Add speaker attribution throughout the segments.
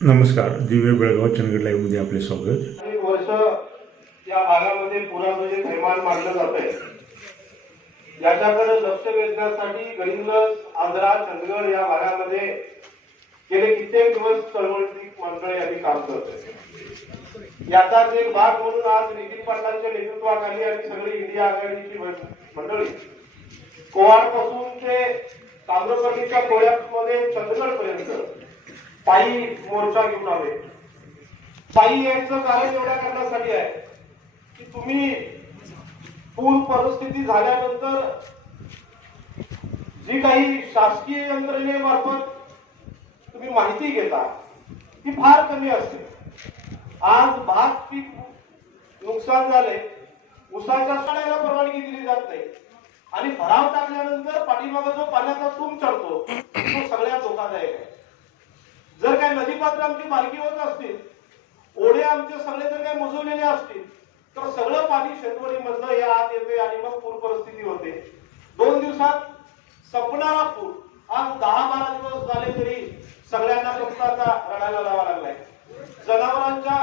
Speaker 1: नमस्कार दिव्य बेळगाव चंदगड लाईव्हमध्ये आपले स्वागत.
Speaker 2: अनेक वर्ष या भागामध्ये पुराचं जे थैमान जात आहे. याच्याकडे लक्ष वेधण्यासाठी गडिंग्लज आंध्रा चंदगड या भागामध्ये गेले कित्येक दिवस चळवळी मंडळ यांनी काम करत आहे याचाच एक भाग म्हणून आज नितीन पाटलांच्या नेतृत्वाखाली आणि सगळी इंडिया आघाडीची मंडळी. कोवाडपासून ते ताम्रपर्णीच्या कोळ्यामध्ये चंदगड पर्यंत पायी मोर्चा घेऊन आले पायी यायचं कारण एवढ्या करण्यासाठी आहे की तुम्ही पूर परिस्थिती झाल्यानंतर जी काही शासकीय यंत्रणेमार्फत तुम्ही माहिती घेता ती फार कमी असते. आज भात पीक नुकसान झाले उसाच्या साड्याला परवानगी दिली जात नाही आणि भराव टाकल्यानंतर पाठीमागा जो पाण्याचा तुम चढतो तो सगळ्यात धोकादायक आहे. जर काय नदीपात्र आमची मालकी होत असतील ओढे आमचे सगळे जर काय मुजवलेले असतील तर सगळं पाणी शेतवडीमधलं या आत येते आणि मग पूर परिस्थिती होते. दोन दिवसात संपणारा पूर. आज दहा बारा दिवस झाले तरी सगळ्यांना फक्त आता रडायला लावा लागलाय. जनावरांच्या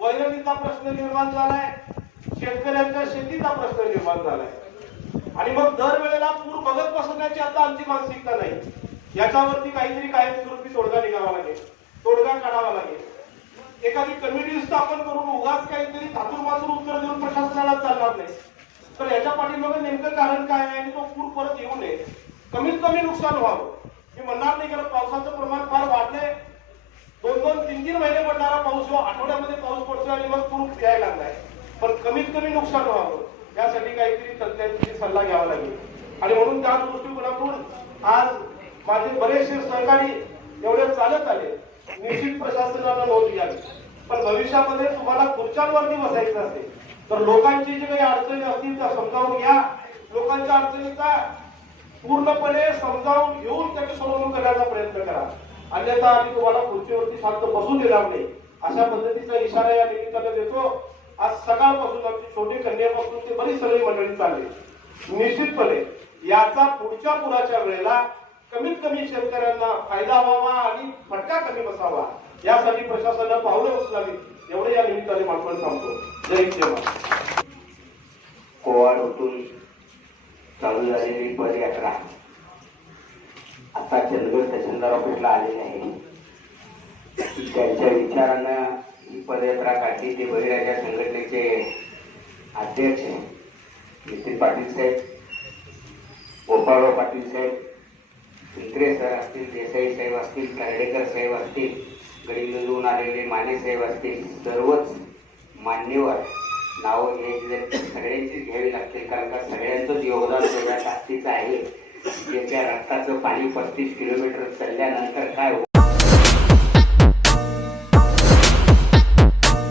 Speaker 2: वैरणीचा प्रश्न निर्माण झालाय शेतकऱ्यांच्या शेतीचा प्रश्न निर्माण झालाय. आणि मग दरवेळेला पूर बघत बसण्याची आता आमची मानसिकता नाही. याच्यावरती काहीतरी कायमस्वरूपी तोडगा निघावा लागेल. तोडगा काढावा लागेल. एखादी कमिटी स्थापन करून उगाच काहीतरी धातूर मातूर उत्तर देऊन प्रशासनाला चालणार नाही. तर याच्या पाठीमागे नेमकं कारण काय आहे आणि तो पूर परत येऊ नये. कमीत कमी नुकसान व्हावं. मी म्हणणार नाही कारण पावसाचं प्रमाण फार वाढलंय दोन दोन तीन तीन महिने पडणारा पाऊस किंवा आठवड्यामध्ये पाऊस पडतोय आणि मग पूर यायला लागलाय. पण कमीत कमी नुकसान व्हावं. यासाठी काहीतरी तज्ञांची सल्ला घ्यावा लागेल. आणि म्हणून त्या दृष्टिकोनातून आज माझे बरेचसे सहकारी एवढे चालत आले. निश्चित प्रशासनाला नोंद घ्यावी पण भविष्यामध्ये तुम्हाला खुर्च्यांवरती बसायचं असेल तर लोकांची जी काही अडचणी असतील त्या समजावून घ्या. लोकांच्या अडचणीचा पूर्णपणे समजावून घेऊन त्याची सोडवणूक करण्याचा प्रयत्न करा. अन्यथा आम्ही तुम्हाला खुर्चीवरती शांत बसून देणार नाही. अशा पद्धतीचा इशारा या निमित्ताने देतो. आज सकाळपासून आमची छोटी कन्यापासून ते बरीच सगळी मंडळी चालली. निश्चितपणे याचा पुढच्या पुराच्या वेळेला कमीत कमी शेतकऱ्यांना फायदा व्हावा आणि फटका कमी बसावा. यासाठी प्रशासनानं पावलं उचलावीत. एवढे या निमित्ताने मागवण सांगतो. जय सेवा
Speaker 3: कोवाडतून चालू झालेली पदयात्रा. आता चंदगड तहसीलदार ऑफिसला आलेली आहे त्यांच्या विचारानं ही पदयात्रा काढली. ते बहिराच्या संघटनेचे अध्यक्ष नितीन पाटील साहेब गोपाळराव पाटील साहेब पिंत्रे सर असतील देसाई साहेब असतील कर्डेकर साहेब असतील गडीमधून आलेले माने साहेब असतील सर्वच मान्यवर नावं घ्यायची तर सगळ्यांचीच घ्यावी लागतील कारण का सगळ्यांचंच योगदान तेवढ्या ताकदीचं आहे. त्याच्या रक्ताचं पाणी पस्तीस किलोमीटर चालल्यानंतर काय